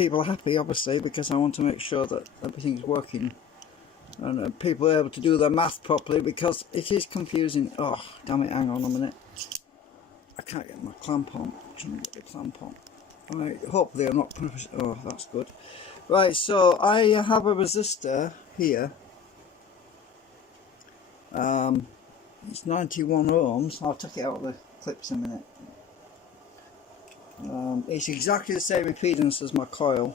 people happy, obviously, because I want to make sure that everything's working and people are able to do their math properly, because it is confusing. Oh, damn it, hang on a minute. I can't get my clamp on. I'm trying to get the clamp on. Right, hopefully I'm not... Oh, that's good. Right, so I have a resistor here. It's 91 ohms. I'll take it out of the clips in a minute. It's exactly the same impedance as my coil.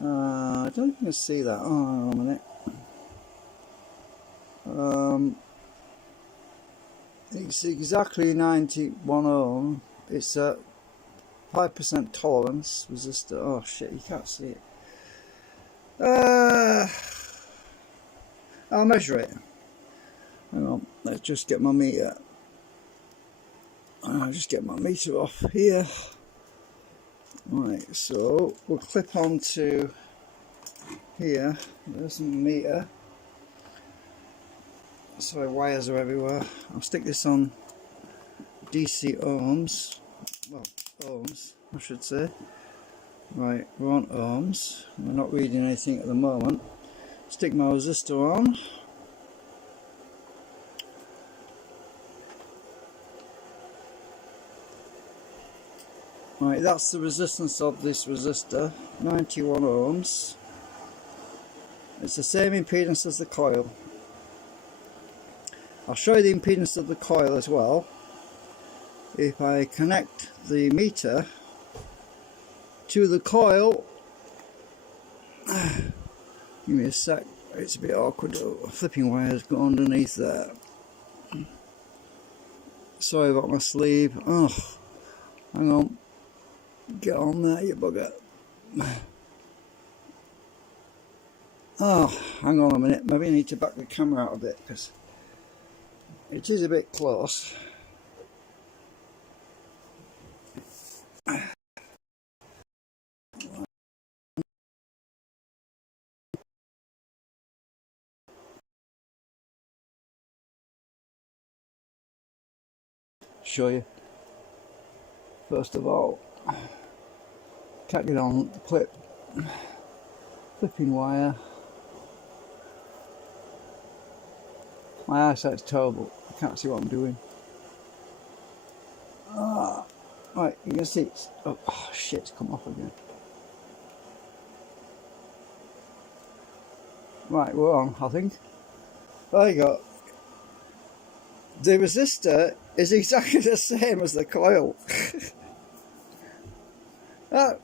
I don't think you can see that. Oh, hang on a minute. It's exactly 91 ohm. It's a 5% tolerance resistor. Oh shit, you can't see it. I'll measure it. Hang on, let's just get my meter. I'll just get my meter off here. Right, so we'll clip on to here. There's the meter. Sorry, wires are everywhere. I'll stick this on DC ohms. Well, ohms, I should say. Right, we're on ohms. We're not reading anything at the moment. Stick my resistor on. Right, that's the resistance of this resistor, 91 ohms. It's the same impedance as the coil. I'll show you the impedance of the coil as well. If I connect the meter to the coil, give me a sec, it's a bit awkward, flipping wires go underneath there. Sorry about my sleeve. Oh, hang on, get on there you bugger. Oh, hang on a minute, maybe I need to back the camera out a bit because it is a bit close. Show you. First of all, can't get on the clip. Flipping wire. My eyesight's terrible. I can't see what I'm doing. Right, you can see it's... Oh, shit, it's come off again. Right, we're on, I think. There you go. The resistor is exactly the same as the coil.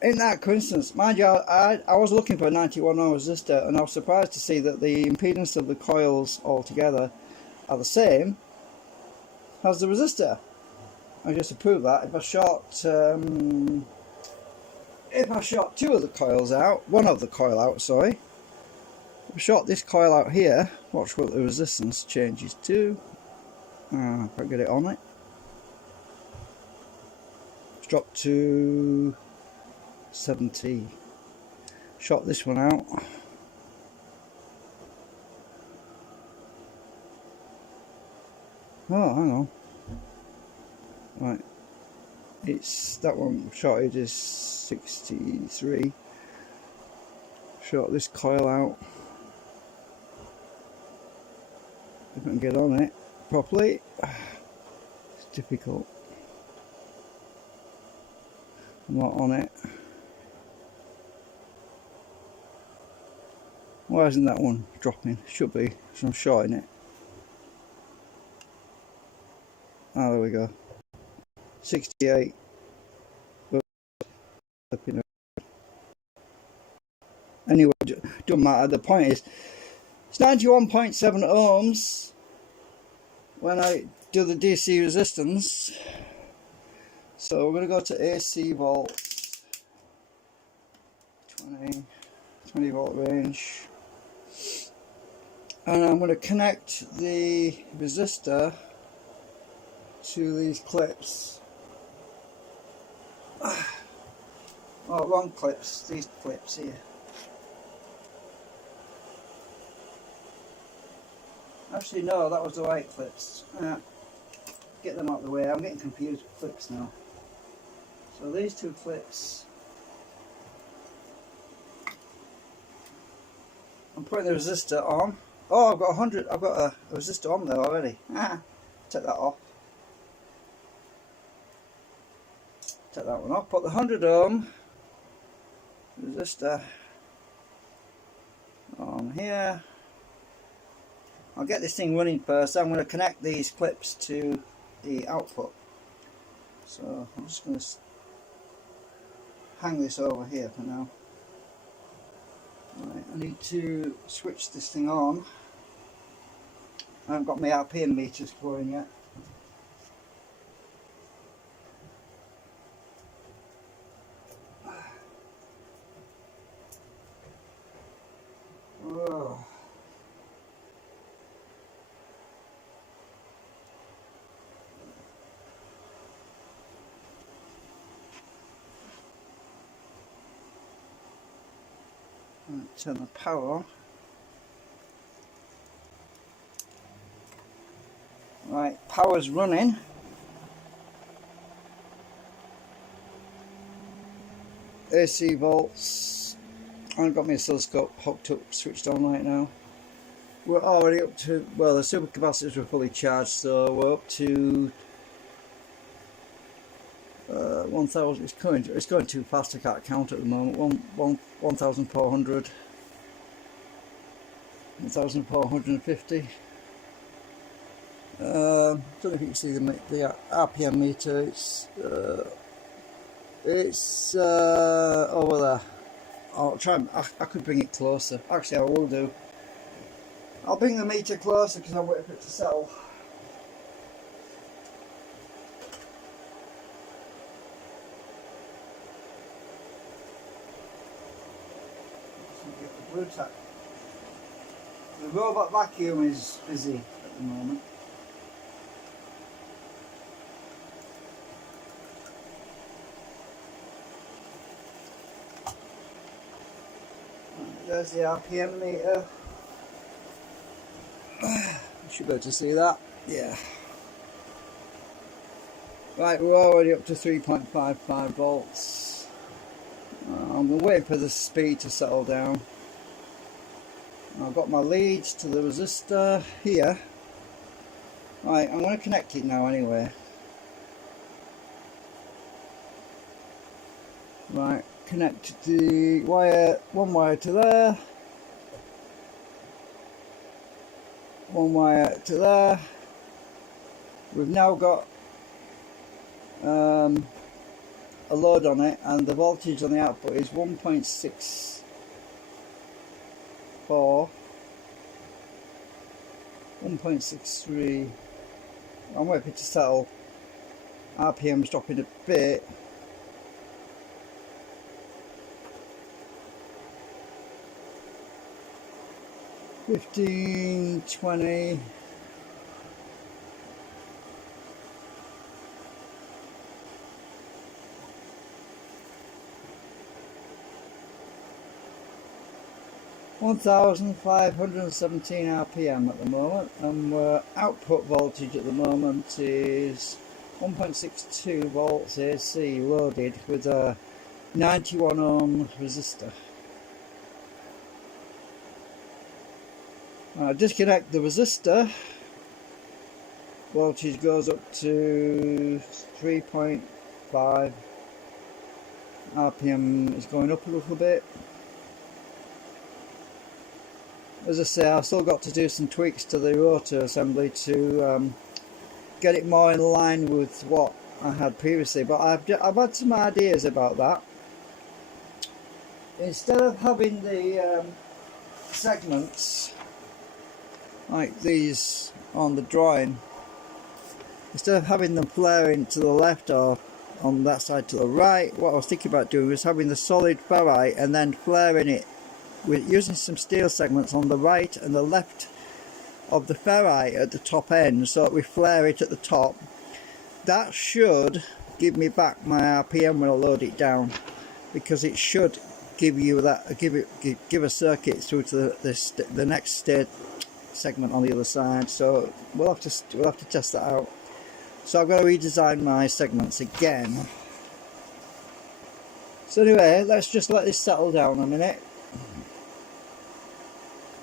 In that coincidence, mind you, I was looking for a 91 ohm resistor, and I was surprised to see that the impedance of the coils altogether are the same as the resistor. And just to prove that, if I short two of the coils out, one of the coil out, sorry. If I short this coil out here, watch what the resistance changes to. If I get it on it. It's dropped to 70. Shot this one out. Oh, hang on. Right. It's that one shorted is 63. Short this coil out. If I can get on it properly. It's difficult. I'm not on it. Why isn't that one dropping? Should be, so I'm shorting it. Oh, there we go. 68. Anyway, doesn't matter. The point is, it's 91.7 ohms when I do the DC resistance. So we're going to go to AC volts. 20 volt range. And I'm going to connect the resistor to these clips. Oh, wrong clips, these clips here. Actually no, that was the right clips. Get them out of the way, I'm getting confused with clips now. So these two clips I'm putting the resistor on. Oh, I've got 100. I've got a resistor on there already. Take that off. Take that one off. Put the 100 ohm resistor on here. I'll get this thing running first. I'm going to connect these clips to the output. So I'm just going to hang this over here for now. Right, I need to switch this thing on. I haven't got my RPM meters going yet. Oh. Right, turn the power on. Right, power's running. AC volts. I've got my oscilloscope hooked up, switched on right now. We're already up to, well, the supercapacitors were fully charged, so we're up to 1,000. It's going too fast. I can't count at the moment. 1,400, 1,450. Don't know if you can see the RPM meter. It's over there. I'll try. I could bring it closer. Actually, I will do. I'll bring the meter closer because I'm waiting for it to settle. Get the blue tack. The robot vacuum is busy at the moment. There's the RPM meter. You should be able to see that. Yeah. Right, we're already up to 3.55 volts. I'm waiting for the speed to settle down. I've got my leads to the resistor here. Right, I'm going to connect it now anyway. Right, connect the wire, one wire to there, one wire to there. We've now got a load on it, and the voltage on the output is 1.64, 1.63. I'm waiting for it to settle. RPM's dropping a bit. $15, $20. $1,517 RPM at the moment, and output voltage at the moment is 1.62 volts AC loaded with a 91 ohm resistor. Disconnect the resistor. Voltage goes up to 3.5. RPM is going up a little bit. As I say, I've still got to do some tweaks to the rotor assembly to get it more in line with what I had previously, but I've had some ideas about that. Instead of having the segments like these on the drawing, instead of having them flaring to the left or on that side to the right, what I was thinking about doing was having the solid ferrite and then flaring it with using some steel segments on the right and the left of the ferrite at the top end, so that we flare it at the top. That should give me back my RPM when I load it down, because it should give you that, give a circuit through to the next state segment on the other side. So we'll have to test that out. So I've got to redesign my segments again. So anyway, let's just let this settle down a minute.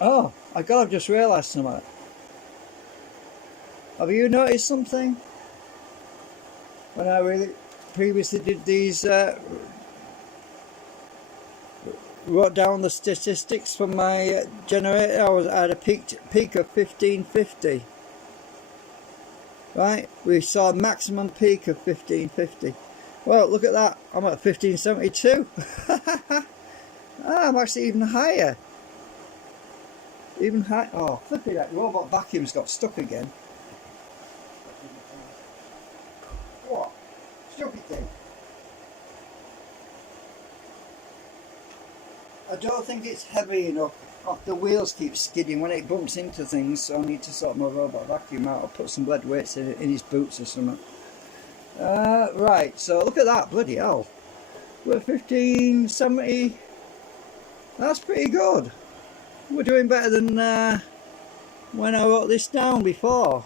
Oh, I've just realised something. Have you noticed something? When I really previously did these, wrote down the statistics for my generator, I had a peak of 1550. Right, we saw a maximum peak of 1550. Well, look at that, I'm at 1572. I'm actually even higher. Even higher. Oh, flipping that robot vacuum's got stuck again. What? Stupid thing. I don't think it's heavy enough. Oh, the wheels keep skidding when it bumps into things, so I need to sort my robot vacuum out. I'll put some lead weights in his boots or something. Right, so look at that, bloody hell. We're 1570. That's pretty good. We're doing better than when I wrote this down before.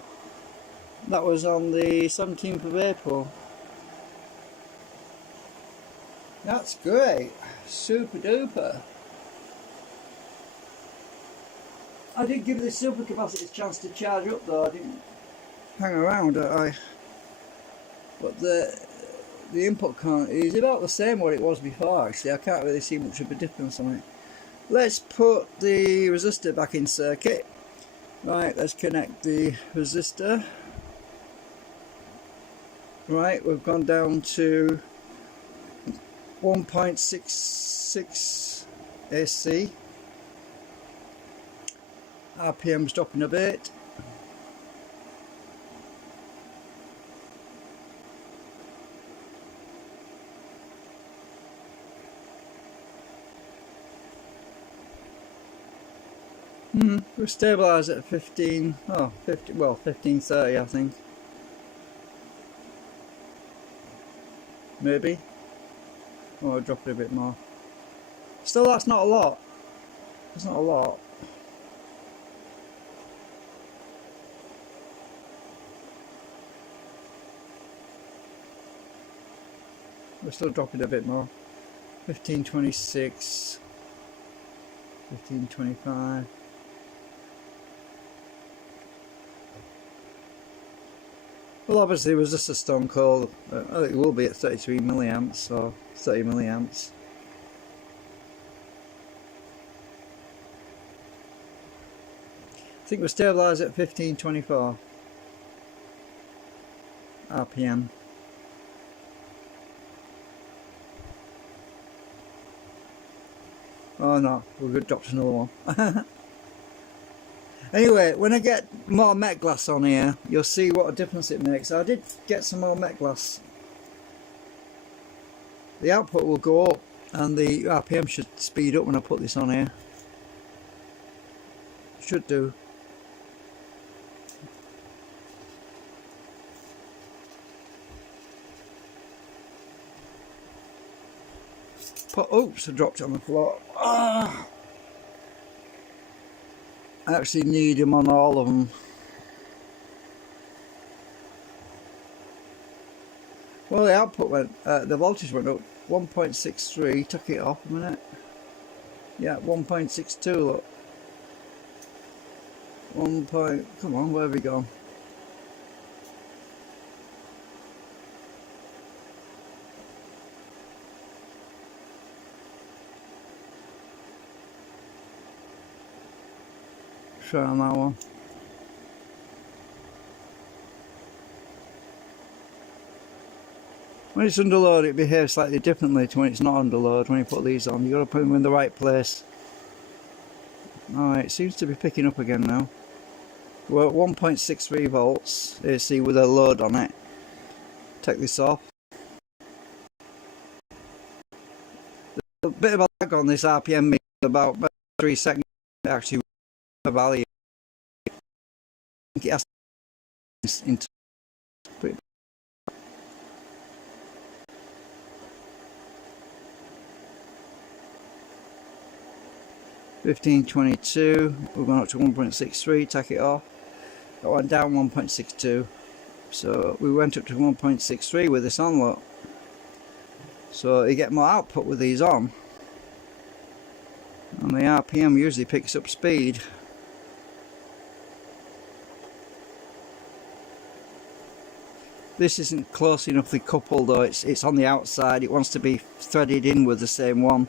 That was on the 17th of April. That's great. Super duper. I did give the supercapacitor a chance to charge up though. I didn't hang around, but the input current is about the same what it was before actually. I can't really see much of a difference on it. Let's put the resistor back in circuit. Right, let's connect the resistor. Right, we've gone down to 1.66 AC. RPM's dropping a bit. We're stabilised at 1530 I think. Maybe. Oh, I'll drop it a bit more. Still, that's not a lot. It's not a lot. We're still dropping a bit more. 1526, 1525. Well, obviously, it was just a stone cold. I think it will be at 33 milliamps or 30 milliamps. I think we're stabilised at 1524 RPM. Oh no, we're going to drop to another one. Anyway, when I get more met glass on here, you'll see what a difference it makes. I did get some more met glass. The output will go up and the RPM should speed up when I put this on here. Should do. Oops, I dropped it on the floor. Ah. I actually need them on all of them. Well, the output went, the voltage went up 1.63, took it off a minute. Yeah, 1.62, look. Come on, where have we gone? Try on that one. When it's under load, it behaves slightly differently to when it's not under load. When you put these on, you've got to put them in the right place. Alright, it seems to be picking up again now. We're at 1.63 volts AC with a load on it. Take this off. A bit of a lag on this RPM meter, about 3 seconds actually the value. I think it has into 1522, we're going up to 1.63, take it off. That went down 1.62. So we went up to 1.63 with this on, look. So you get more output with these on. and the RPM usually picks up speed. This isn't close enoughly coupled though, it's on the outside, it wants to be threaded in with the same one,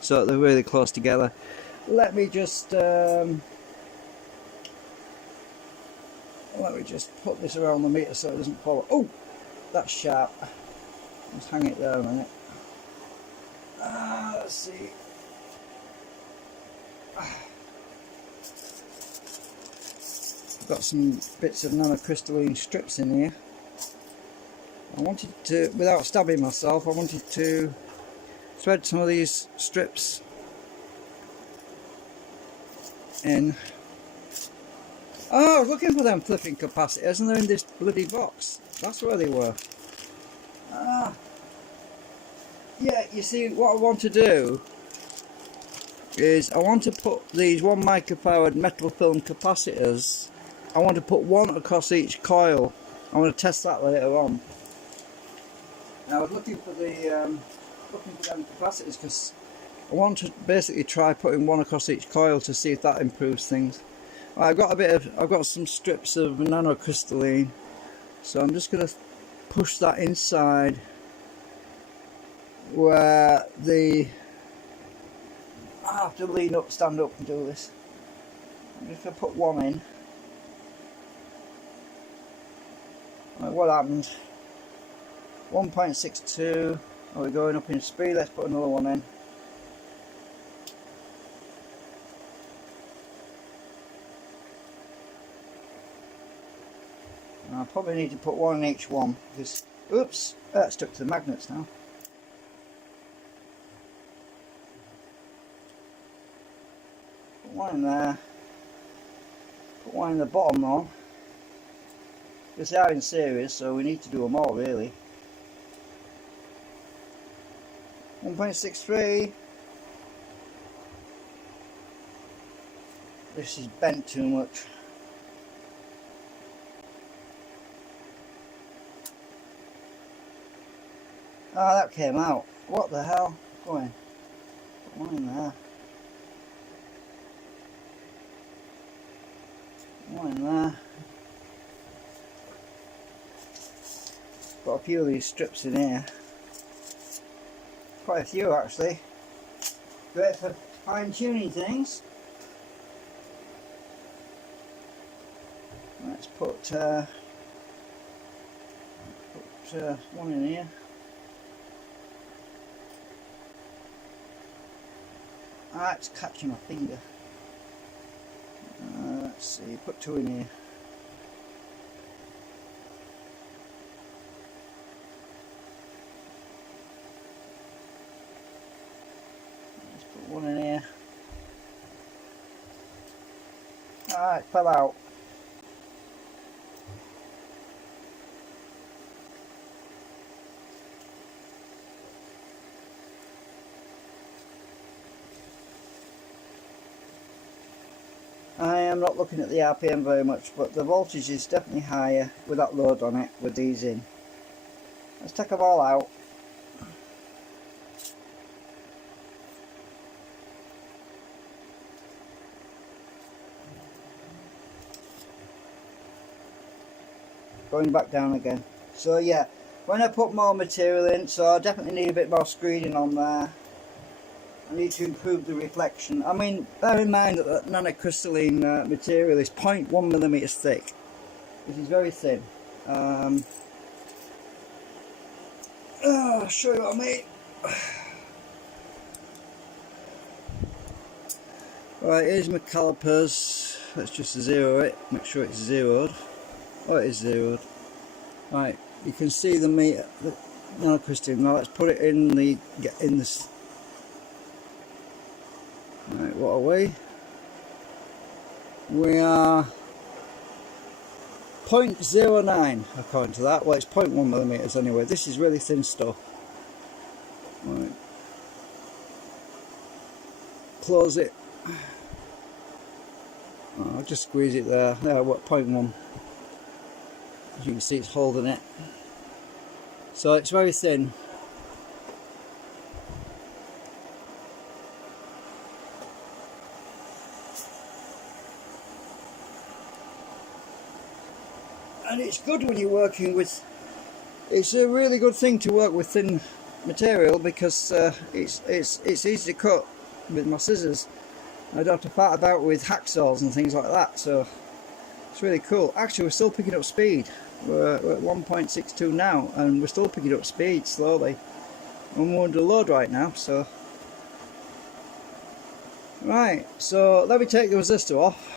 so they're really close together. Let me just put this around the meter so it doesn't fall. Oh, that's sharp. Just hang it there a minute. Let's see. I've got some bits of nanocrystalline strips in here. I wanted to, without stabbing myself, I wanted to thread some of these strips in. Oh, I was looking for them flipping capacitors and they're in this bloody box. That's where they were. Yeah, you see, what I want to do is I want to put these 1 microfarad metal film capacitors, I want to put one across each coil. I want to test that later on. And I was looking for them capacitors because I want to basically try putting one across each coil to see if that improves things. I've got some strips of nanocrystalline, so I'm just going to push that inside where I have to lean up, stand up and do this. I'm just going to put one in. Right, what happened? 1.62. Are we going up in speed? Let's put another one in. I probably need to put one in each one because, oops, that stuck to the magnets now. Put one in there. Put one in the bottom though. Because they are in series, so we need to do them all really. 1.63. This is bent too much. Ah, that came out. What the hell? Go in. Put one in there. One in there. Got a few of these strips in here. Quite a few actually. Great for fine tuning things. Let's put one in here. Ah, it's catching my finger. Let's see, put two in here. Let's put one in here. Ah, it fell out. I am not looking at the RPM very much, but the voltage is definitely higher with that load on it with these in. Let's take them all out. Going back down again. So yeah, when I put more material in, so I definitely need a bit more screening on there. I need to improve the reflection. I mean, bear in mind that the nanocrystalline material is 0.1mm thick, which is very thin. I'll show you what I mean. Right, here's my calipers. Let's just zero it, make sure it's zeroed. Oh, it is zeroed. Right, you can see the meter, the nanocrystalline. Now let's put it in the Right, what are we? We are 0.09 according to that. Well, it's 0.1mm anyway. This is really thin stuff. Right. Close it. Oh, I'll just squeeze it there. There, what, 0.1. As you can see, it's holding it. So it's very thin. and it's good when you're working with, it's a really good thing to work with thin material, because it's easy to cut with my scissors. I don't have to fight about with hacksaws and things like that, so it's really cool. Actually, we're still picking up speed. We're at 1.62 now, and we're still picking up speed slowly. And we're under load right now, so right. So let me take the resistor off.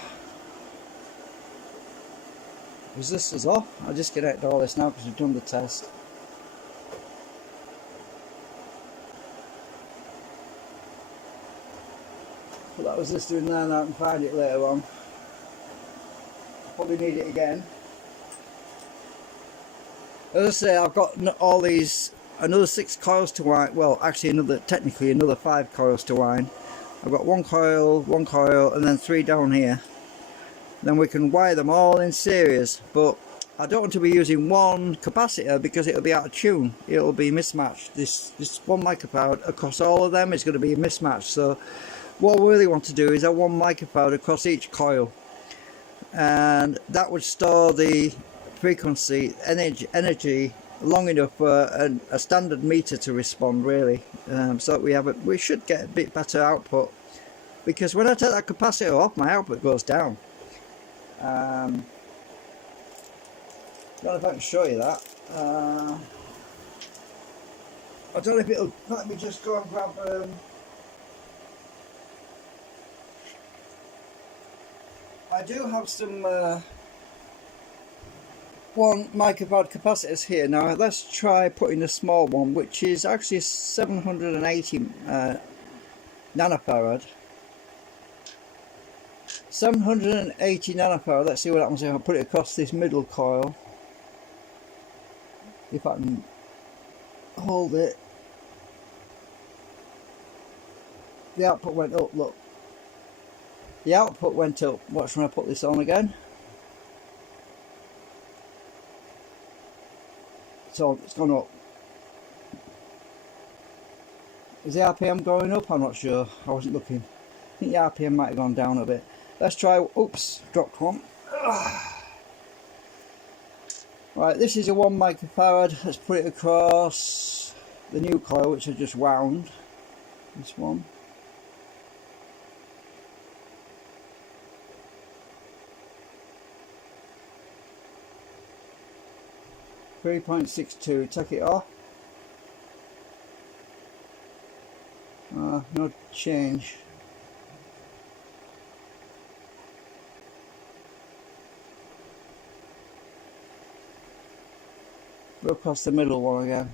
Resistor's off. I'll disconnect all this now because we've done the test. Put that resistor in there now and find it later on. Probably need it again. As I say, I've got all these, another 6 coils to wind. Well, actually technically another 5 coils to wind. I've got one coil, and then 3 down here. Then we can wire them all in series, but I don't want to be using one capacitor because it'll be out of tune. It'll be mismatched. This 1 microfarad across all of them is going to be mismatched. So what I really want to do is have 1 microfarad across each coil, and that would store the frequency energy long enough for a standard meter to respond, really. So that we should get a bit better output, because when I take that capacitor off, my output goes down. I don't know if I can show you that. I don't know if it'll let me just go and grab I do have some 1 microfarad capacitors here. Now let's try putting a small one, which is actually 780 nanofarad. 780 nanofarad. Let's see what happens if I put it across this middle coil. If I can hold it. The output went up, look. The output went up. Watch when I put this on again. So it's gone up. Is the RPM going up? I'm not sure. I wasn't looking. I think the RPM might have gone down a bit. Let's try. Oops, dropped one. Right, this is a 1 microfarad. Let's put it across the new coil, which I just wound. This one. .62. Take it off. No change. Go across the middle one again.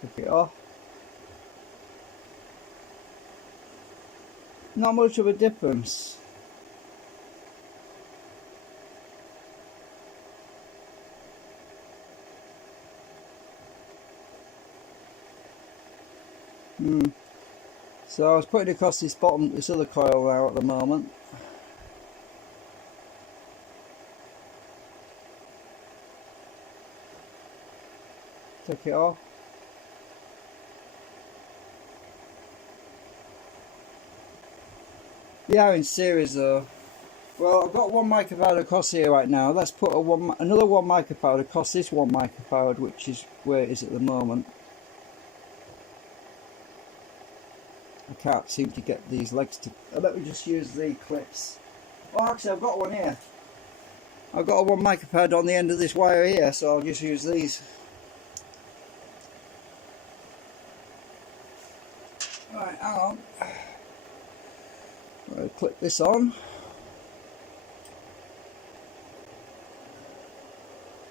Take it off. Not much of a difference. So I was putting it across this other coil now at the moment. Take it off. They are in series though. Well, I've got 1 microfarad across here right now. Let's put another 1 microfarad across this 1 microfarad, which is where it is at the moment. I can't seem to get these legs to... Let me just use the clips. Oh, actually I've got one here. I've got a 1 microfarad on the end of this wire here, so I'll just use these. Right, hang on. I'll clip this on.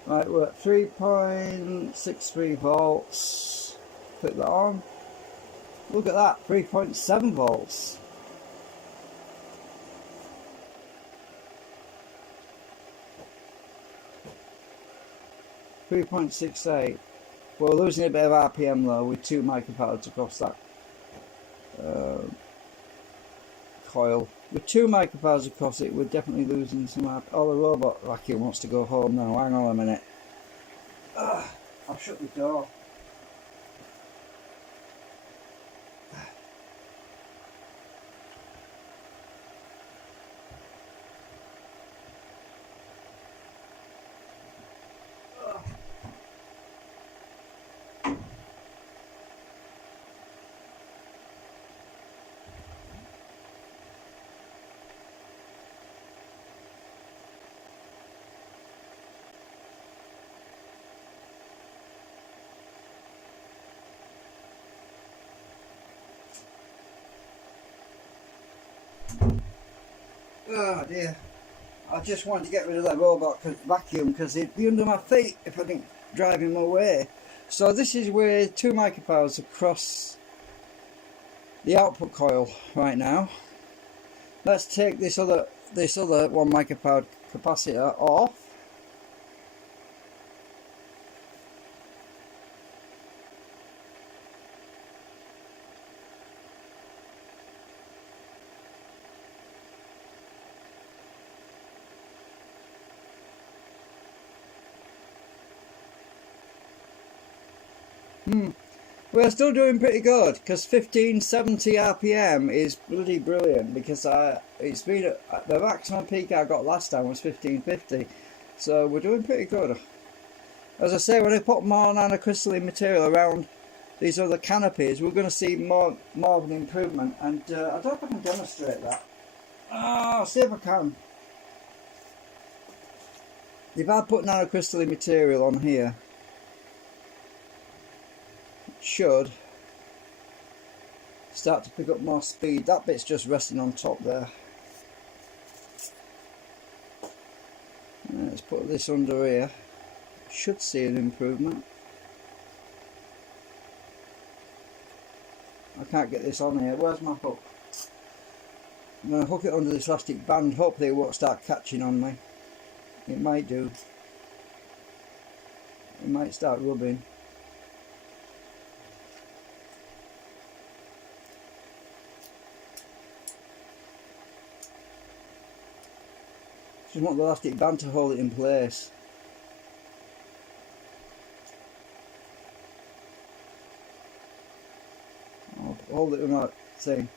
Right, we're at 3.63 volts. Clip that on. Look at that, 3.7 volts. .68. We're losing a bit of RPM though with 2 microfarads across that coil. With 2 microfarads across it, we're definitely losing some RPM. Oh, the robot vacuum wants to go home now. Hang on a minute. I'll shut the door. Oh dear. I just wanted to get rid of that robot vacuum because it'd be under my feet if I didn't drive him away. So this is with 2 micropowers across the output coil right now. Let's take this other 1 micropower capacitor off. We're still doing pretty good because 1570 RPM is bloody brilliant because it's been the maximum peak I got last time was 1550, so we're doing pretty good. As I say, when I put more nanocrystalline material around these other canopies, we're going to see more of an improvement, and I don't know if I can demonstrate that. I'll see if I can. If I put nanocrystalline material on here, should start to pick up more speed. That bit's just resting on top there. Let's put this under here. Should see an improvement. I can't get this on here. Where's my hook? I'm going to hook it under this elastic band. Hopefully it won't start catching on me. It might do. It might start rubbing. Just want the elastic band to hold it in place. I'll hold it with my thing.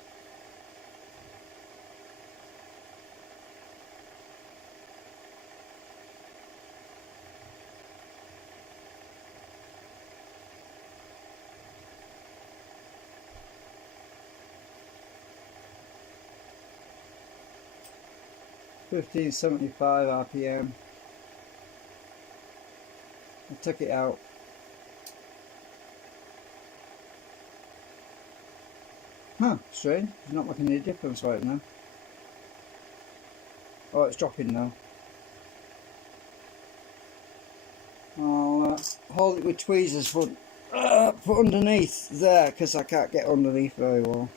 $1575 RPM. I took it out. Huh, strange. It's not making any difference right now. Oh, it's dropping now. I'll hold it with tweezers for underneath there because I can't get underneath very well.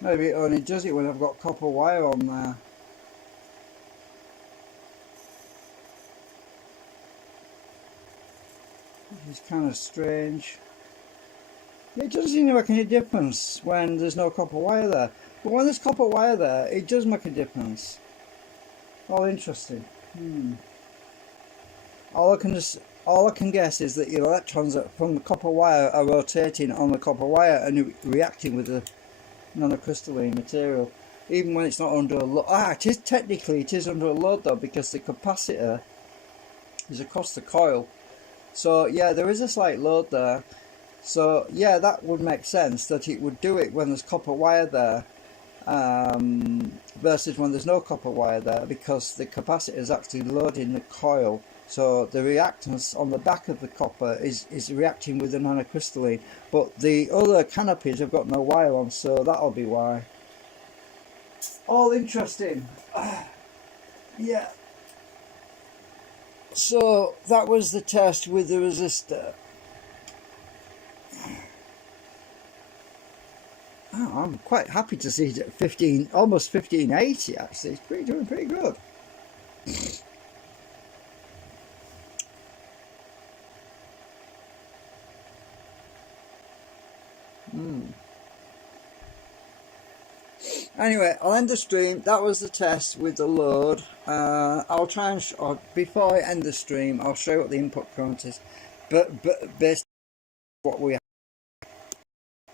Maybe it only does it when I've got copper wire on there. Which is kind of strange. It doesn't seem to make any difference when there's no copper wire there. But when there's copper wire there, it does make a difference. Oh, interesting. All I can guess is that your electrons from the copper wire are rotating on the copper wire and reacting with the nanocrystalline material, even when it's not under a load. Technically it is under a load though, because the capacitor is across the coil. So yeah, there is a slight load there. So yeah, that would make sense that it would do it when there's copper wire there, versus when there's no copper wire there, because the capacitor is actually loading the coil. So the reactance on the back of the copper is reacting with the nanocrystalline, but the other canopies have got no wire on, so that'll be why. All interesting. Yeah. So that was the test with the resistor. Oh, I'm quite happy to see it at almost 1580 actually. It's doing pretty good. Anyway, I'll end the stream. That was the test with the load. I'll try and before I end the stream, I'll show you what the input current is. But based on what we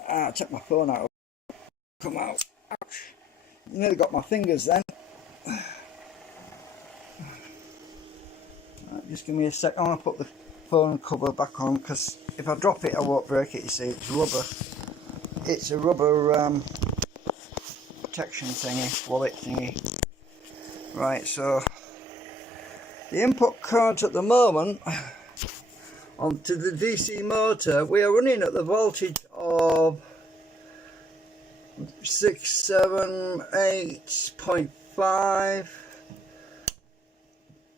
have. Check my phone out. Come out. Ouch. Nearly got my fingers then. Just give me a sec. I'm gonna put the phone cover back on, because if I drop it I won't break it, you see. It's rubber. It's a rubber protection thingy, wallet thingy. Right, so the input current at the moment onto the DC motor, we are running at the voltage of 678.5.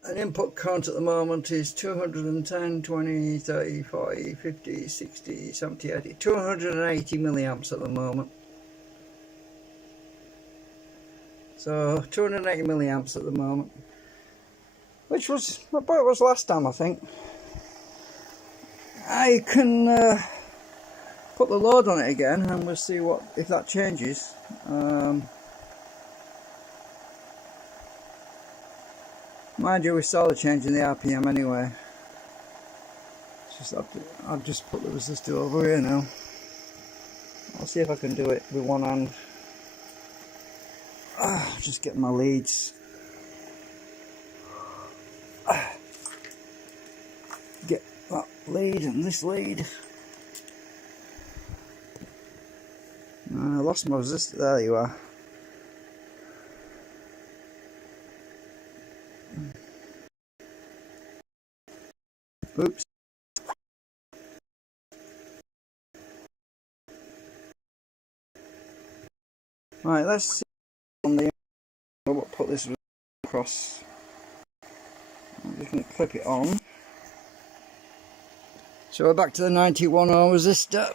An input current at the moment is 210, 20, 30, 40, 50, 60, 70, 80, 280 milliamps at the moment. So 280 milliamps at the moment, which was about it was last time, I think. I can put the load on it again and we'll see what if that changes. Mind you, we saw the change in the RPM anyway. It's just I've just put the resistor over here now. I'll see if I can do it with one hand. Just get my leads. Get that lead and this lead. I lost my resistor. There you are. Oops. Right, let's see on the. I'll put this across. I'm just going to clip it on. So we're back to the 91 ohm resistor.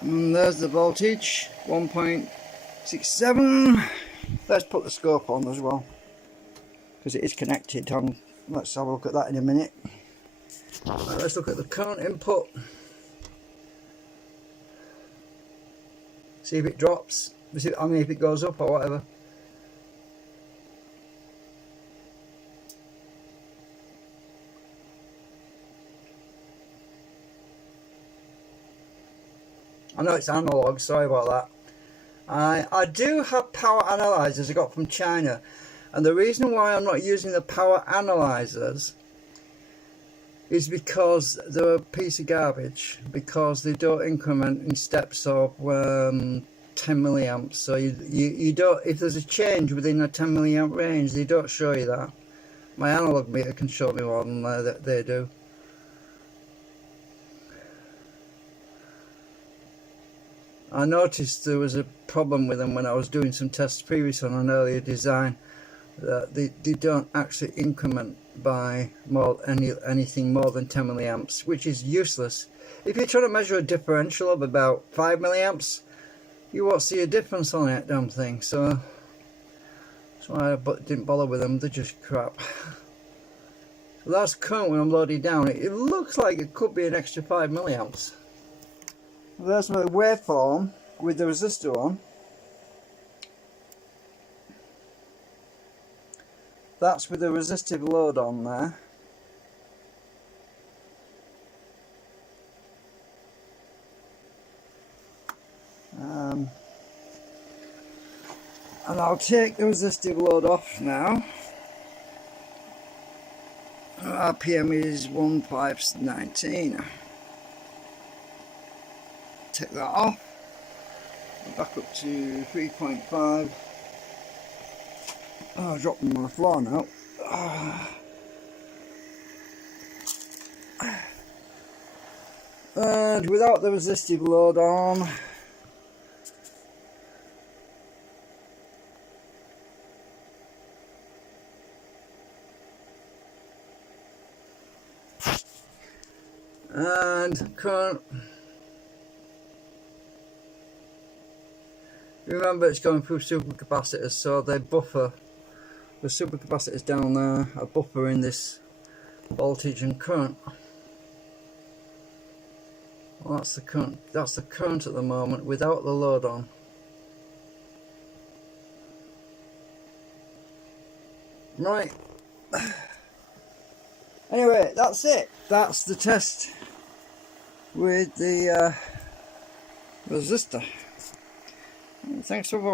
And there's the voltage, 1.67. Let's put the scope on as well, because it is connected on. Let's have a look at that in a minute. Right, let's look at the current input. See if it drops. I mean, if it goes up or whatever. I know it's analog, sorry about that. I do have power analyzers I got from China, and the reason why I'm not using the power analyzers is because they're a piece of garbage, because they don't increment in steps of 10 milliamps. So you don't, if there's a change within a 10 milliamp range, they don't show you that. My analog meter can show me more than they do. I noticed there was a problem with them when I was doing some tests previous on an earlier design, that they don't actually increment by anything more than 10 milliamps, which is useless. If you're trying to measure a differential of about 5 milliamps, you won't see a difference on that damn thing. So that's why I didn't bother with them. They're just crap. So that's current when I'm loaded down. It looks like it could be an extra 5 milliamps. There's my waveform with the resistor on. That's with the resistive load on there. And I'll take the resistive load off now. RPM is 1519. Take that off. Back up to 3.5. Oh, I dropped them on the floor now. And without the resistive load on, and current. Remember, it's going through supercapacitors, so they buffer. The supercapacitors down there are buffering this voltage and current. Well, that's the current. That's the current at the moment without the load on. Right. Anyway, that's it. That's the test with the resistor. Thanks for watching.